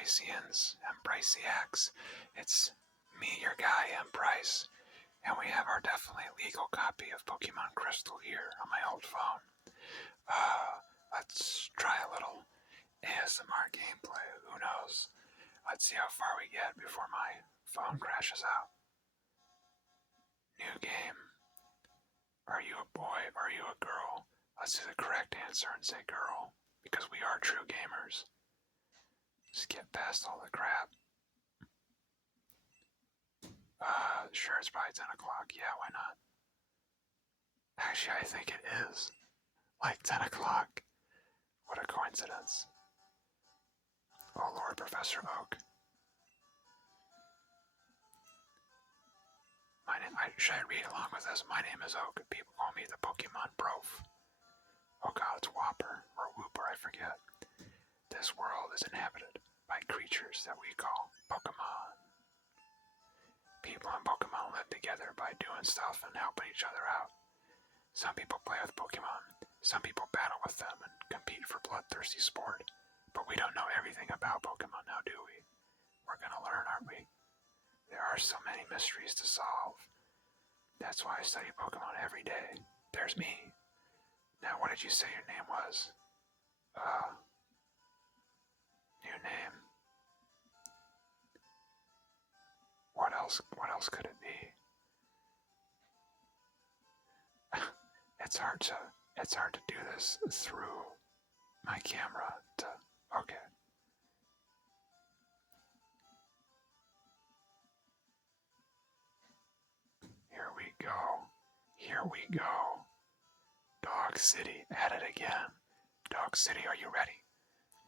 Bryceans and Bryceacs. It's me, your guy, M. Bryce, and we have our definitely legal copy of Pokemon Crystal here on my old phone. Let's try a little ASMR gameplay. Who knows? Let's see how far we get before my phone crashes out. New game. Are you a boy? Are you a girl? Let's do the correct answer and say girl, because we are true gamers. Just get past all the crap. Sure, it's probably 10 o'clock. Yeah, why not? Actually, I think it is. Like 10 o'clock. What a coincidence. Oh Lord, Professor Oak. Should I read along with this? My name is Oak. People call me the Pokemon Prof. Oh god, it's Whopper, or Whooper, I forget. This world is inhabited by creatures that we call Pokemon. People and Pokemon live together by doing stuff and helping each other out. Some people play with Pokemon, some people battle with them and compete for bloodthirsty sport. But we don't know everything about Pokemon now, do we? We're gonna learn, aren't we? There are so many mysteries to solve. That's why I study Pokemon every day. There's me. Now, what did you say your name was? New name. What else could it be? It's hard to do this through my camera okay. Here we go. Here we go. Dog City, at it again. Dog City, are you ready?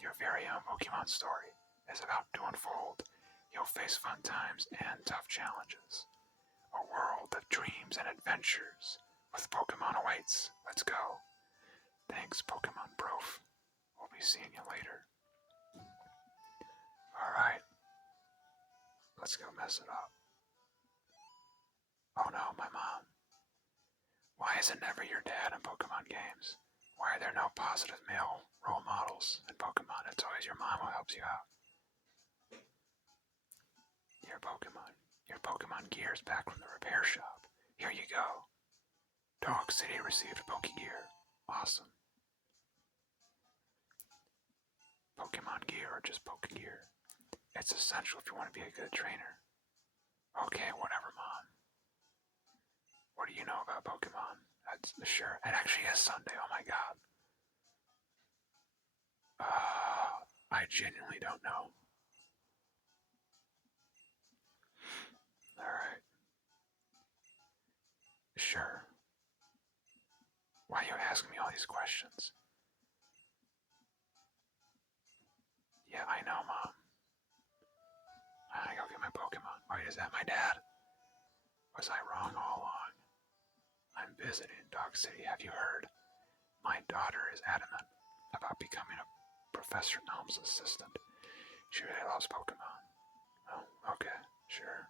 Your very own Pokemon story is about to unfold. You'll face fun times and tough challenges. A world of dreams and adventures with Pokemon awaits. Let's go. Thanks, Pokemon Prof. We'll be seeing you later. Alright. Let's go mess it up. Oh no, my mom. Why is it never your dad in Pokemon games? Why are there no positive male role models in Pokemon? It's always your mom who helps you out. Your Pokemon gear is back from the repair shop. Here you go. Dog City received Pokegear. Awesome. Pokemon gear or just Pokegear? It's essential if you want to be a good trainer. Okay, whatever, Mom. What do you know about Pokemon? That's sure. It actually is Sunday. Oh my god. I genuinely don't know. Alright. Sure. Why are you asking me all these questions? Yeah, I know, Mom. I go get my Pokemon. Wait, is that my dad? Was I wrong all along? I'm visiting Dog City, have you heard? My daughter is adamant about becoming a Professor Elm's assistant. She really loves Pokemon. Oh, okay, sure.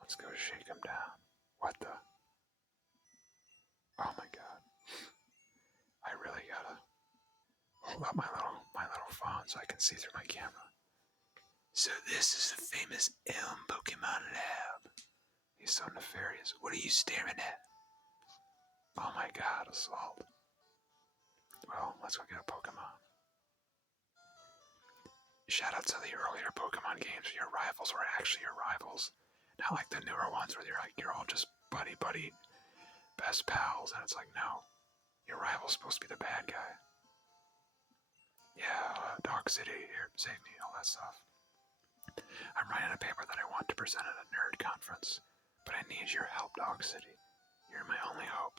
Let's go shake him down. What the? Oh my god. I really gotta hold up my little phone so I can see through my camera. So this is the famous Elm Pokemon Lab. He's so nefarious. What are you staring at? Oh my god, assault. Well, let's go get a Pokemon. Shout out to the earlier Pokemon games where your rivals were actually your rivals. Not like the newer ones where you're all just buddy best pals, and it's like, no. Your rival's supposed to be the bad guy. Yeah, Dog City, here, save me, all that stuff. I'm writing a paper that I want to present at a nerd conference, but I need your help, Dog City. You're my only hope.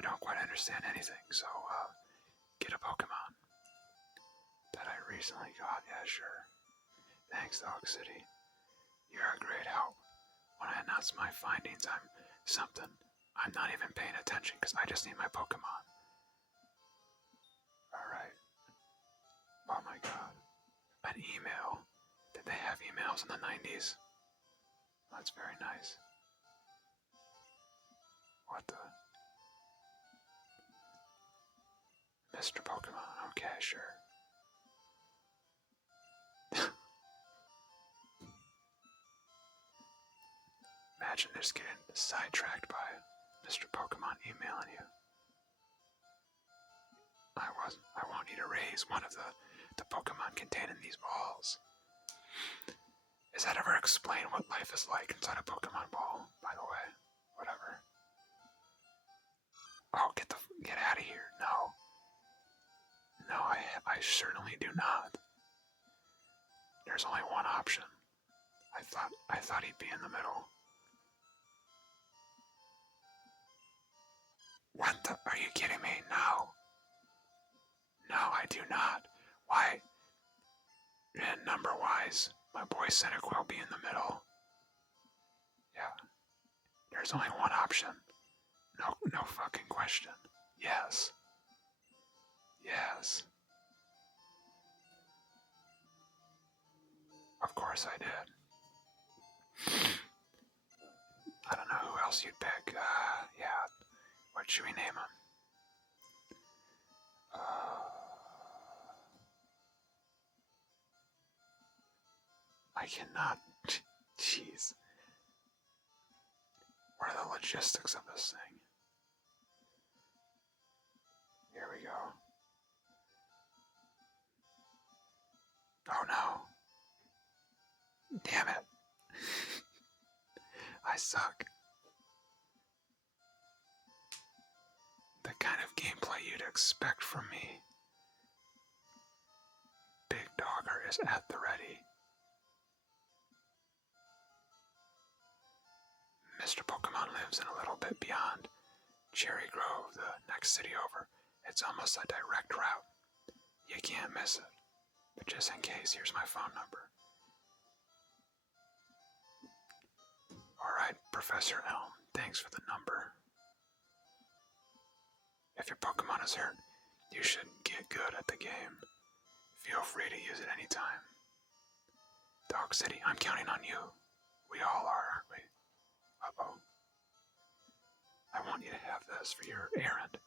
I don't quite understand anything, so, get a Pokemon. That I recently got, yeah, sure. Thanks, Dog City. You're a great help. When I announce my findings, I'm not even paying attention because I just need my Pokemon. Alright. Oh my god. An email. Did they have emails in the 90s? That's very nice. What the? Mr. Pokemon, okay, sure. Imagine just getting sidetracked by Mr. Pokemon emailing you. I want you to raise one of the Pokemon containing these balls. Is that ever explain what life is like inside a Pokemon ball, by the way? Whatever. Oh, get out of here. No. No, I certainly do not. There's only one option. I thought he'd be in the middle. What the? Are you kidding me? No. No, I do not. Why? And number-wise, my boy Seneca will be in the middle. Yeah. There's only one option. No fucking question. Yes. Yes. Of course I did. I don't know who else you'd pick. Yeah. What should we name him? I cannot. Jeez. What are the logistics of this thing? Here we go. Oh no. Damn it. I suck. The kind of gameplay you'd expect from me. Big Dogger is at the ready. Mr. Pokemon lives in a little bit beyond Cherry Grove, the next city over. It's almost a direct route. You can't miss it. But just in case, here's my phone number. Alright, Professor Elm, thanks for the number. If your Pokemon is hurt, you should get good at the game. Feel free to use it anytime. Dog City, I'm counting on you. We all are, aren't we? Uh-oh. I want you to have this for your errand.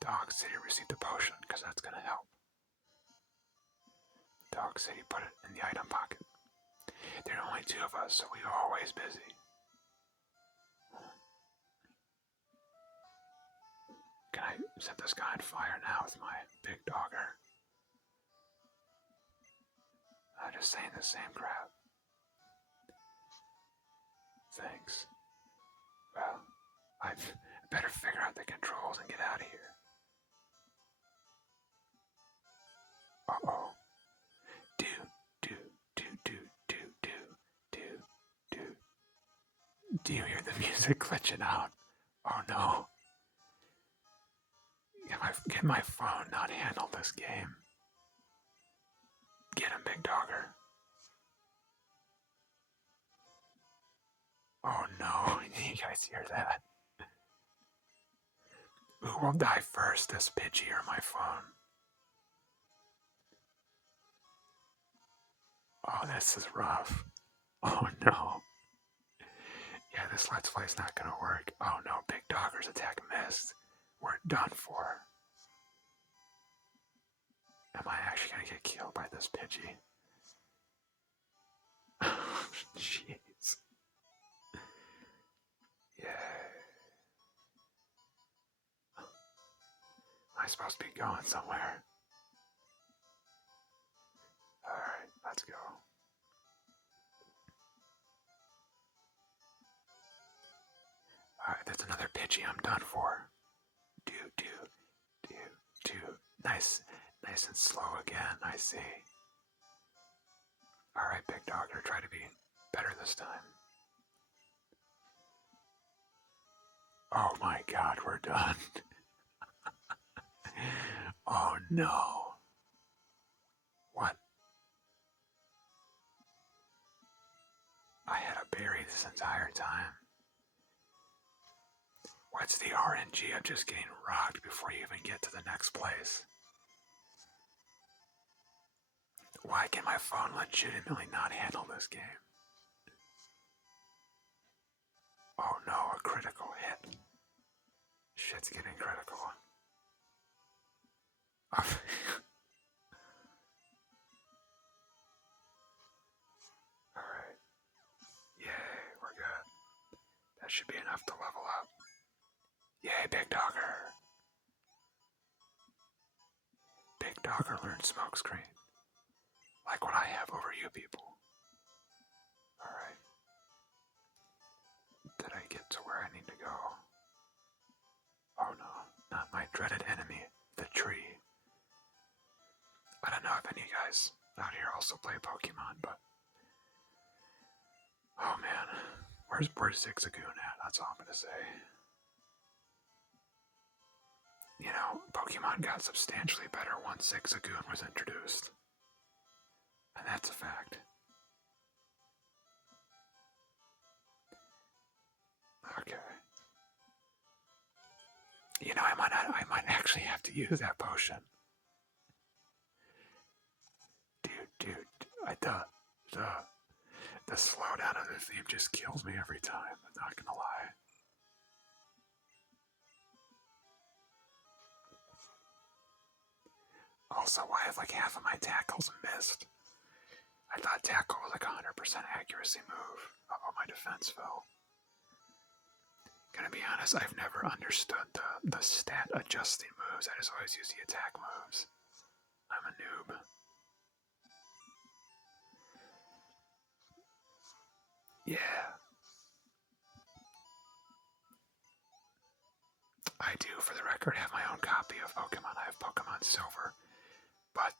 Dog City received a potion, because that's going to help. Dog City put it in the item pocket. There are only two of us, so we're always busy. Can I set this guy on fire now with my big dogger? I'm just saying the same crap. Thanks. Well, I better figure out the controls and get out of here. Uh-oh. Do you hear the music glitching out? Oh no. Can my phone not handle this game? Get him, Big Dogger. Oh no, you guys hear that? Who will die first, this Pidgey or my phone? Oh, this is rough. Oh no. Yeah, this Let's Play's not gonna work. Oh no, Big Dogger's attack missed. We're done for. Am I actually gonna get killed by this Pidgey? Jeez. Yay. Am I supposed to be going somewhere? Alright, let's go. Alright, that's another Pidgey I'm done for. Do. Nice and slow again, I see. Alright, Big Dogger, try to be better this time. Oh my god, we're done. Oh no. What? I had a berry this entire time. What's the RNG of just getting rocked before you even get to the next place? Why can my phone legitimately not handle this game? Oh no, a critical hit. Shit's getting critical. Alright. Yay, we're good. Hey, Big Dogger. Big Dogger learned smokescreen. Like what I have over you people. Alright. Did I get to where I need to go? Oh no, not my dreaded enemy, the tree. I don't know if any of you guys out here also play Pokemon, but oh man, where's Zigzagoon at? That's all I'm gonna say. You know, Pokemon got substantially better once Zigzagoon was introduced. And that's a fact. Okay. You know, I might actually have to use that potion. Dude, the slowdown of the theme just kills me every time. I'm not gonna lie. Also, why have like half of my tackles missed? I thought tackle was like 100% accuracy move. Oh, my defense fell. Gonna be honest, I've never understood the stat adjusting moves. I just always use the attack moves. I'm a noob. Yeah. I do, for the record, have my own copy of Pokemon. I have Pokemon Silver, but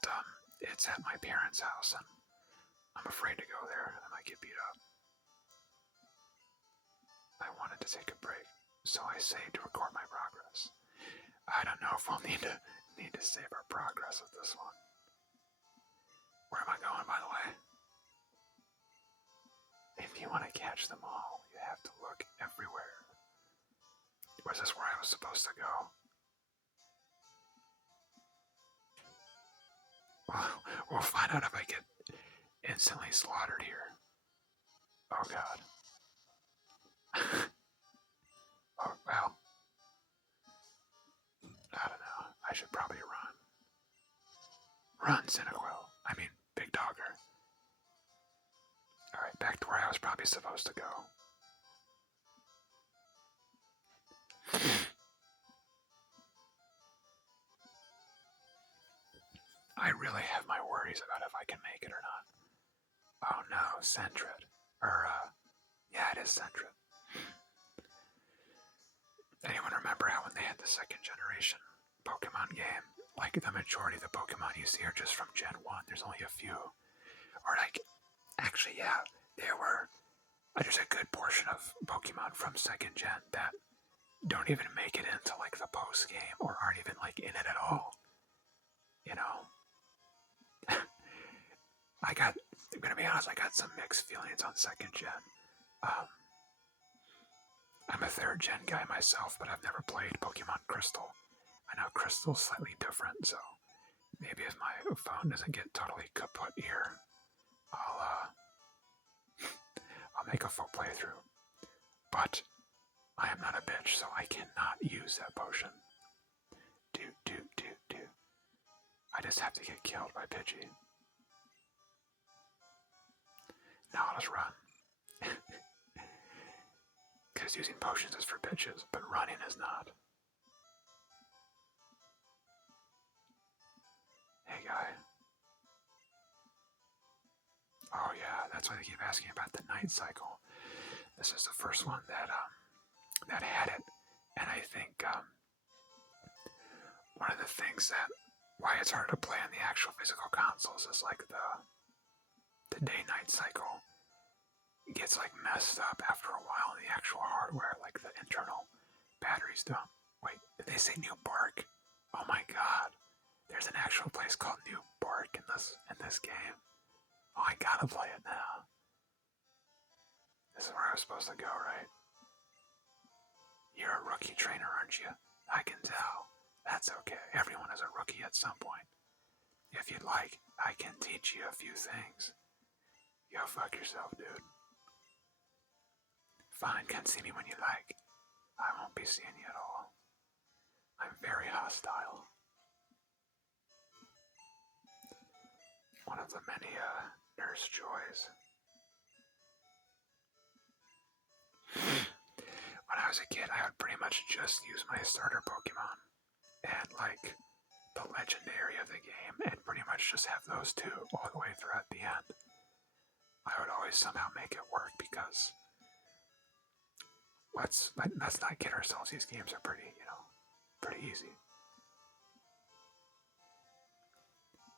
it's at my parents' house, and I'm afraid to go there. I might get beat up. I wanted to take a break, so I saved to record my progress. I don't know if we'll need to save our progress with this one. Where am I going, by the way? If you want to catch them all, you have to look everywhere. Was this where I was supposed to go? Well, we'll find out if I get instantly slaughtered here. Oh god. Oh, well. I don't know. I should probably run. Run, Cyndaquil. I mean, Big Dogger. Alright, back to where I was probably supposed to go. I really have my worries about if I can make it or not. Oh no, Sentret. Yeah, it is Sentret. Anyone remember how when they had the second generation Pokemon game, like the majority of the Pokemon you see are just from Gen 1, there's only a few. Or like, actually yeah, there's a good portion of Pokemon from second gen that don't even make it into like the post game or aren't even like in it at all. You know? I'm gonna be honest, I got some mixed feelings on second gen. I'm a third gen guy myself, but I've never played Pokemon Crystal. I know Crystal's slightly different, so maybe if my phone doesn't get totally kaput here, I'll make a full playthrough. But I am not a bitch, so I cannot use that potion. Do. I just have to get killed by Pidgey. Now I'll just run. Because using potions is for bitches, but running is not. Hey guy. Oh yeah, that's why they keep asking about the night cycle. This is the first one that had it, and I think one of the things why it's hard to play on the actual physical consoles is like the day-night cycle. It gets like messed up after a while in the actual hardware, like the internal batteries don't. Wait, did they say New Bark? Oh my god, there's an actual place called New Bark in this game. Oh, I gotta play it now. This is where I was supposed to go, right? You're a rookie trainer, aren't you? I can tell. That's okay. Everyone is a rookie at some point. If you'd like, I can teach you a few things. Go fuck yourself, dude. Fine, come see me when you like. I won't be seeing you at all. I'm very hostile. One of the many, nurse joys. when I was a kid, I would pretty much just use my starter Pokemon and like the legendary of the game, and pretty much just have those two all the way throughout the end. I would always somehow make it work because let's not kid ourselves. These games are pretty, pretty easy.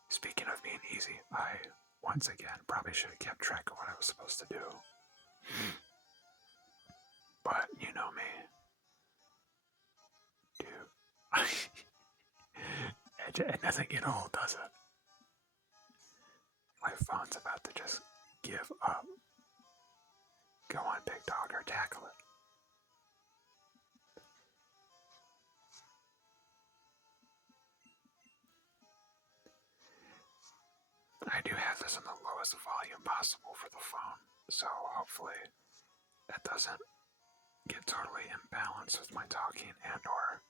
Speaking of being easy, I once again probably should have kept track of what I was supposed to do. But you know me, dude. It doesn't get old, does it? My phone's about to just give up. Go on, big dog, or tackle it. I do have this on the lowest volume possible for the phone, so hopefully that doesn't get totally imbalanced with my talking and or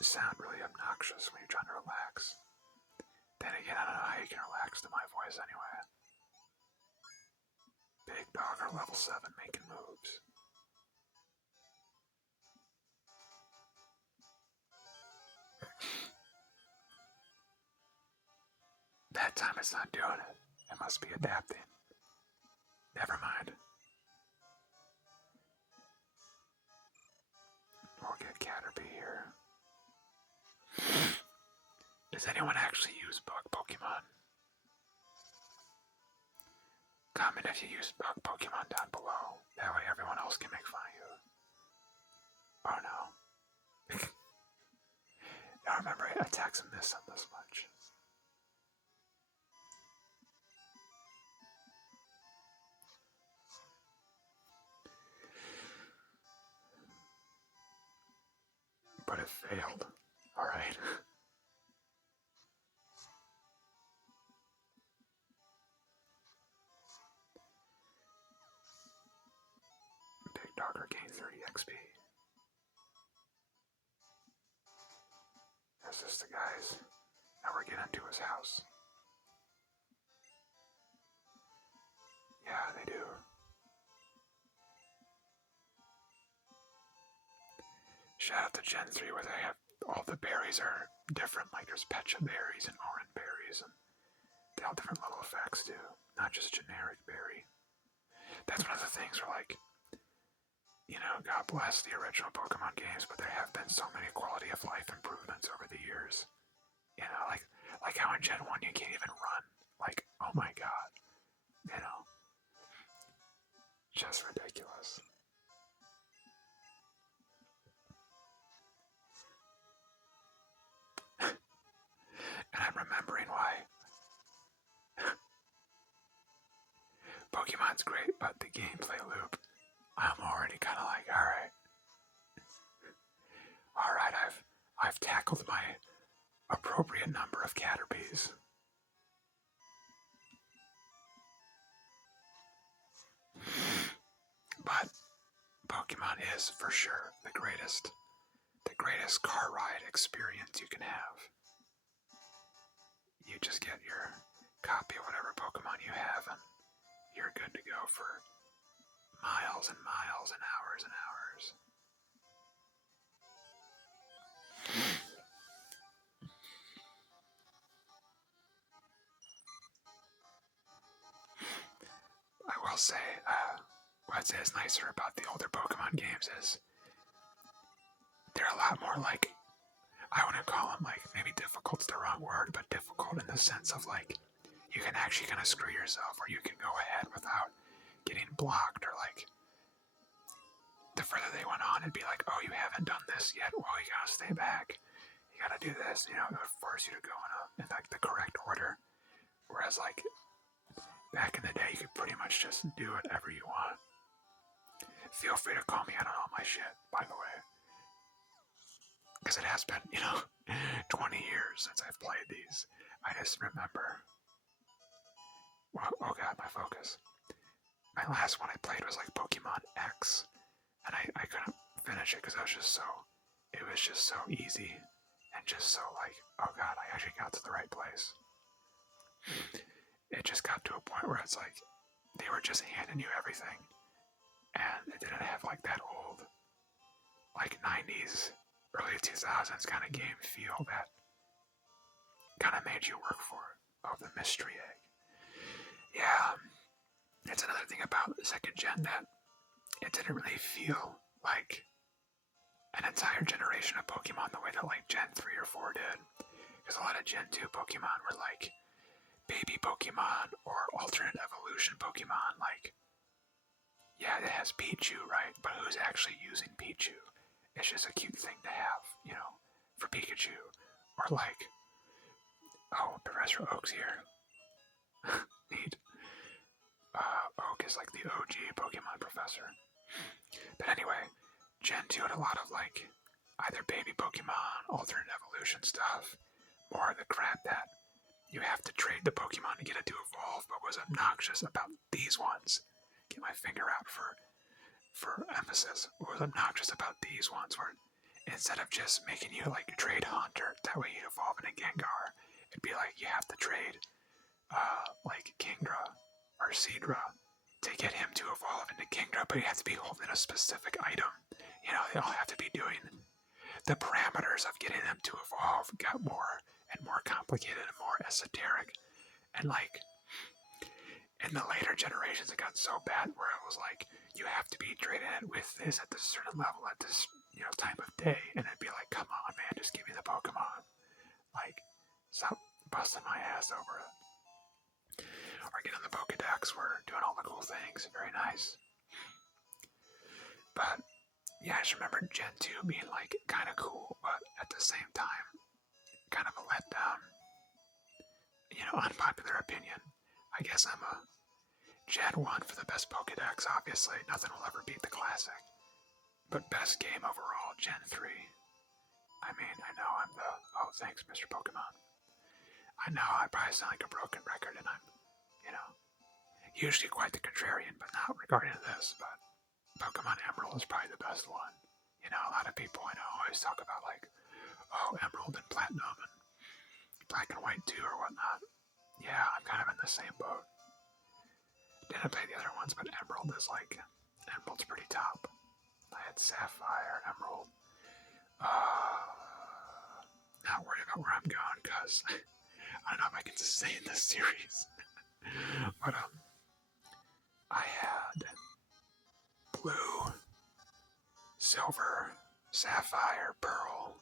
sound really obnoxious when you're trying to relax. Then again, I don't know how you can relax to my voice anyway. Big dog or level 7 making moves. That time it's not doing it. It must be adapting. Never mind. We'll get Caterpie here. Does anyone actually use bug Pokemon? Comment if you use bug Pokemon down below. That way everyone else can make fun of you. Oh no. Now remember, attacks miss on this much. But it failed. Alright. Big Dogger gained 30 XP. Is this the guys? Now we're getting to his house. Yeah, they do. Shout out to Gen 3 where they have all the berries are different, like there's Pecha berries and orange berries, and they all have different level effects too, not just generic berry. That's one of the things where like, God bless the original Pokemon games, but there have been so many quality of life improvements over the years. Like how in Gen 1 you can't even run. Like, oh my god. Just ridiculous. And I'm remembering why. Pokemon's great, but the gameplay loop, I'm already kind of like, alright, I've tackled my appropriate number of Caterpies. But Pokemon is for sure the greatest car ride experience you can have. You just get your copy of whatever Pokemon you have, and you're good to go for miles and miles and hours and hours. I will say, what I'd say is nicer about the older Pokemon games is they're a lot more like, I wouldn't call them like, maybe difficult's the wrong word, but difficult in the sense of like, you can actually kind of screw yourself, or you can go ahead without getting blocked, or like, the further they went on, it'd be like, oh, you haven't done this yet, well, you gotta stay back, you gotta do this, it would force you to go in like the correct order, whereas like, back in the day, you could pretty much just do whatever you want. Feel free to call me out on all my shit, by the way. Because it has been, 20 years since I've played these. I just remember. Well, oh god, my focus. My last one I played was like Pokemon X. And I couldn't finish it because it was just so easy. And just so like, oh god, I actually got to the right place. It just got to a point where it's like, they were just handing you everything. And it didn't have like that old like 90s, early 2000s kind of game feel that kind of made you work for it. Oh, the mystery egg. Yeah, it's another thing about second gen that it didn't really feel like an entire generation of Pokemon the way that like Gen 3 or 4 did. Because a lot of Gen 2 Pokemon were like baby Pokemon or alternate evolution Pokemon. Like, yeah, it has Pichu, right? But who's actually using Pichu? It's just a cute thing to have, you know, for Pikachu. Or like, oh, Professor Oak's here. Neat. Oak is like the OG Pokemon professor. But anyway, Gen 2 had a lot of like either baby Pokemon, alternate evolution stuff, more of the crap that you have to trade the Pokemon to get it to evolve, but was obnoxious about these ones. Get my finger out for emphasis. What was obnoxious about these ones were instead of just making you like trade Hunter, that way you'd evolve into Gengar, it'd be like you have to trade like Kingdra or Seadra to get him to evolve into Kingdra, but you have to be holding a specific item. You know, they all have to be doing the parameters of getting them to evolve got more and more complicated and more esoteric. And like in the later generations it got so bad where it was like you have to be traded with this at this certain level at this, you know, time of day, and it'd be like, come on man, just give me the Pokemon. Like, stop busting my ass over it. Or get on the Pokedex, we're doing all the cool things. Very nice. But yeah, I just remember Gen 2 being like kind of cool, but at the same time, kind of a letdown. You know, unpopular opinion. I guess I'm a Gen 1 for the best Pokedex, obviously. Nothing will ever beat the classic. But best game overall, Gen 3. I mean, I know I'm the... Oh, thanks, Mr. Pokemon. I know I probably sound like a broken record, and I'm, you know, usually quite the contrarian, but not regarding this, but Pokemon Emerald is probably the best one. You know, a lot of people I know always talk about like, oh, Emerald and Platinum and Black and White too or whatnot. Yeah, I'm kind of in the same boat. Didn't play the other ones, but Emerald is like, Emerald's pretty top. I had Sapphire, Emerald. Not worried about where I'm going, because I don't know if I can sustain this series. But, I had Blue, Silver, Sapphire, Pearl,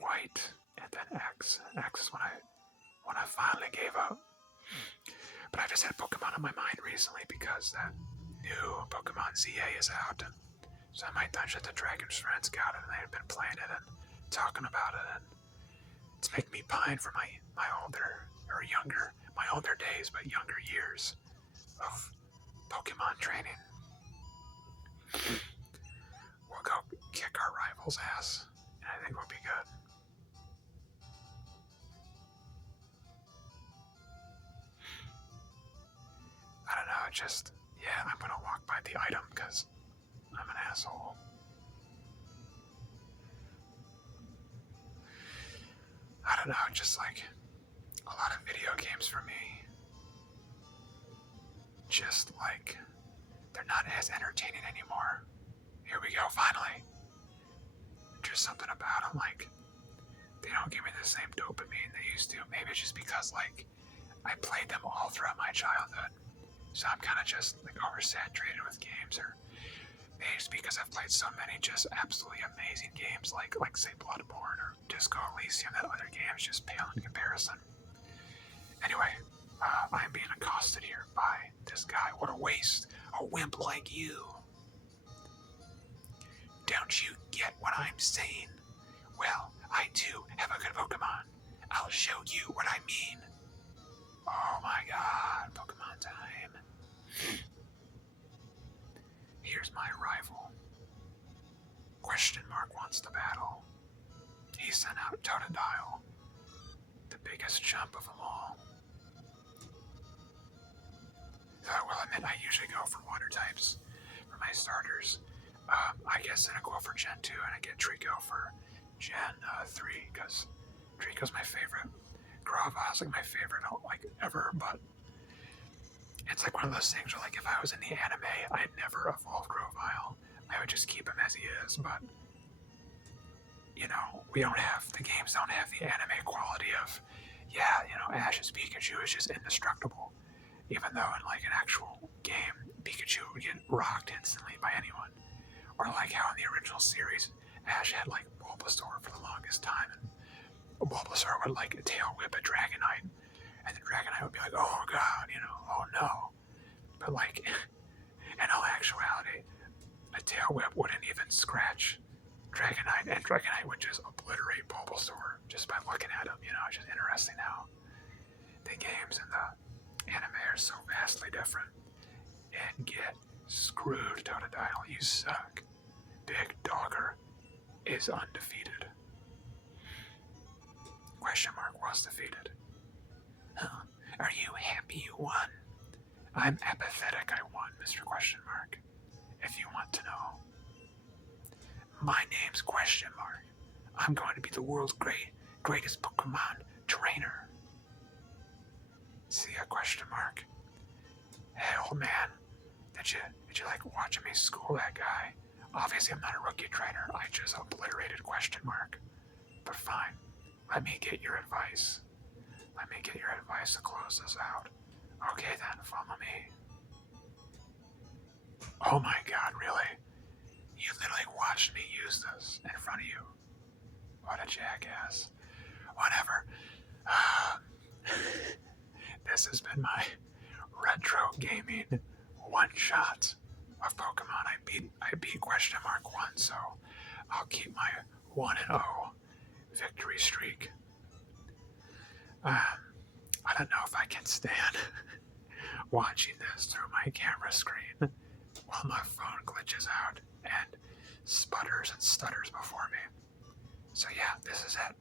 White, and then X. X is when I finally gave up. But I just had Pokemon on my mind recently because that new Pokemon ZA is out. So my Dungeons and Dragons friends got it and they had been playing it and talking about it, and it's making me pine for my older days, but younger years of Pokemon training. We'll go kick our rival's ass, and I think we'll be good. I don't know, just, yeah, I'm gonna walk by the item because I'm an asshole. I don't know, just like a lot of video games for me, just like they're not as entertaining anymore. Here we go, finally. Just something about them, like, they don't give me the same dopamine they used to. Maybe it's just because, like, I played them all throughout my childhood. So I'm kind of just, like, oversaturated with games, or maybe it's because I've played so many just absolutely amazing games, like say, Bloodborne or Disco Elysium, that other games just pale in comparison. Anyway, I'm being accosted here by this guy. What a waste. A wimp like you. Don't you get what I'm saying? Well, I too have a good Pokemon. I'll show you what I mean. Oh my god, Pokemon time. Here's my rival. Question Mark wants to battle. He sent out Totodile, the biggest chump of them all. So I will admit I usually go for water types for my starters. I get Cyndaquil for Gen 2 and I get Trico for Gen 3 because Trico's my favorite. Gravile's like my favorite like ever, but it's like one of those things where like if I was in the anime, I'd never evolve Grovyle. I would just keep him as he is, but you know, the games don't have the anime quality of, yeah, you know, Ash's Pikachu is just indestructible. Even though in like an actual game, Pikachu would get rocked instantly by anyone. Or like how in the original series, Ash had like Bulbasaur for the longest time, and Bulbasaur would like tail whip a Dragonite, and the Dragonite would be like, oh god, you know, oh no. But like, in all actuality, a tail whip wouldn't even scratch Dragonite, and Dragonite would just obliterate Bulbasaur just by looking at him. You know, it's just interesting how the games and the anime are so vastly different. And get screwed, Totodile. You suck. Big Dogger is undefeated. Question mark was defeated. Huh. Are you happy you won? I'm apathetic I won, Mr. Question mark. If you want to know. My name's Question mark. I'm going to be the world's greatest Pokemon trainer. See a question mark? Hey, old man, did you like watching me school that guy? Obviously, I'm not a rookie trainer. I just obliterated question mark. But fine, let me get your advice. Let me get your advice to close this out. Okay then, follow me. Oh my god, really? You literally watched me use this in front of you. What a jackass. Whatever. This has been my retro gaming one shot of Pokemon. I beat question mark 1, so I'll keep my 1-0 victory streak. I don't know if I can stand watching this through my camera screen while my phone glitches out and sputters and stutters before me. So yeah, this is it.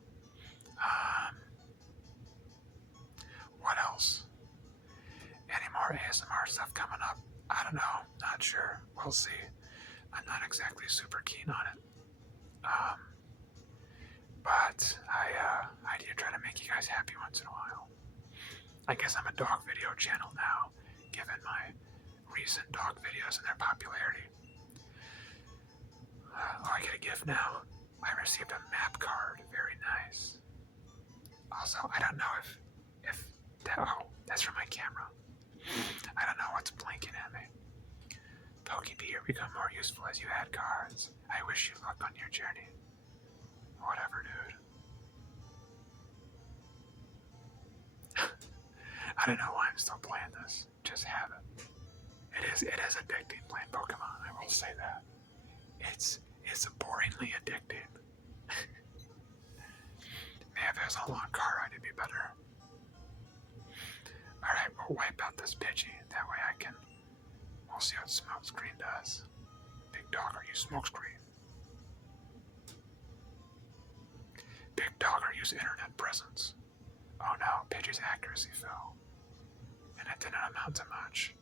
What else? Any more ASMR stuff coming up? I don't know. Not sure. We'll see. I'm not exactly super keen on it. But I do try to make you guys happy once in a while. I guess I'm a dog video channel now, given my recent dog videos and their popularity. Oh, I get a gift now. I received a map card. Very nice. Also, I don't know if that, oh, that's from my camera. I don't know what's blinking at me. Pokebee become more useful as you add cards. I wish you luck on your journey. Whatever, dude. I don't know why I'm still playing this. Just have it. It is addicting playing Pokemon, I will say that. It's boringly addicting. Man, if it was a long car ride, it'd be better. Alright, we'll wipe out this Pidgey. That way we'll see what Smokescreen does. Big dog, are you Smokescreen? Big dog, are you internet presence? Oh no, Pidgey's accuracy fell. And it didn't amount to much.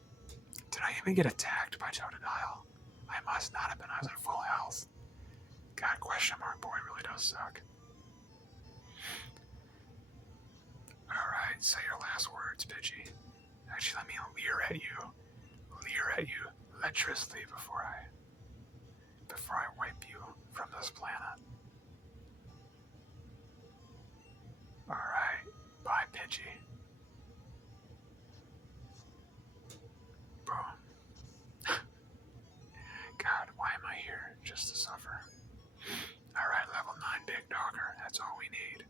Did I even get attacked by Totodile? I must not have been. I was at full health. God, question mark boy really does suck. Alright, say your last words, Pidgey. Actually, let me leer at you. Leer at you lecherously before I wipe you from this planet. Alright, bye, Pidgey. Boom. God, why am I here? Just to suffer. Alright, level 9 Big Dogger. That's all we need.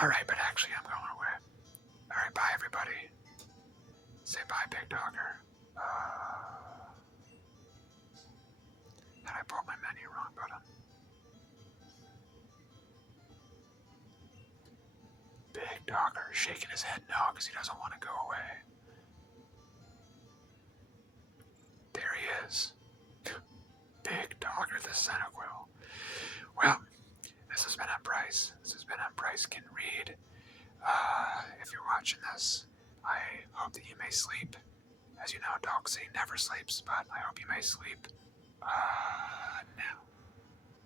Alright, but actually I'm going away. Alright, bye everybody. Say bye, Big Dogger. And I pulled my menu wrong button. Big Dogger shaking his head no because he doesn't want to go away. There he is. Big Dogger the Centiquil. Well, this has been on Bryce. This has been on Bryce Can Read. If you're watching this, I hope that you may sleep. As you know, dogs say never sleeps, but I hope you may sleep now.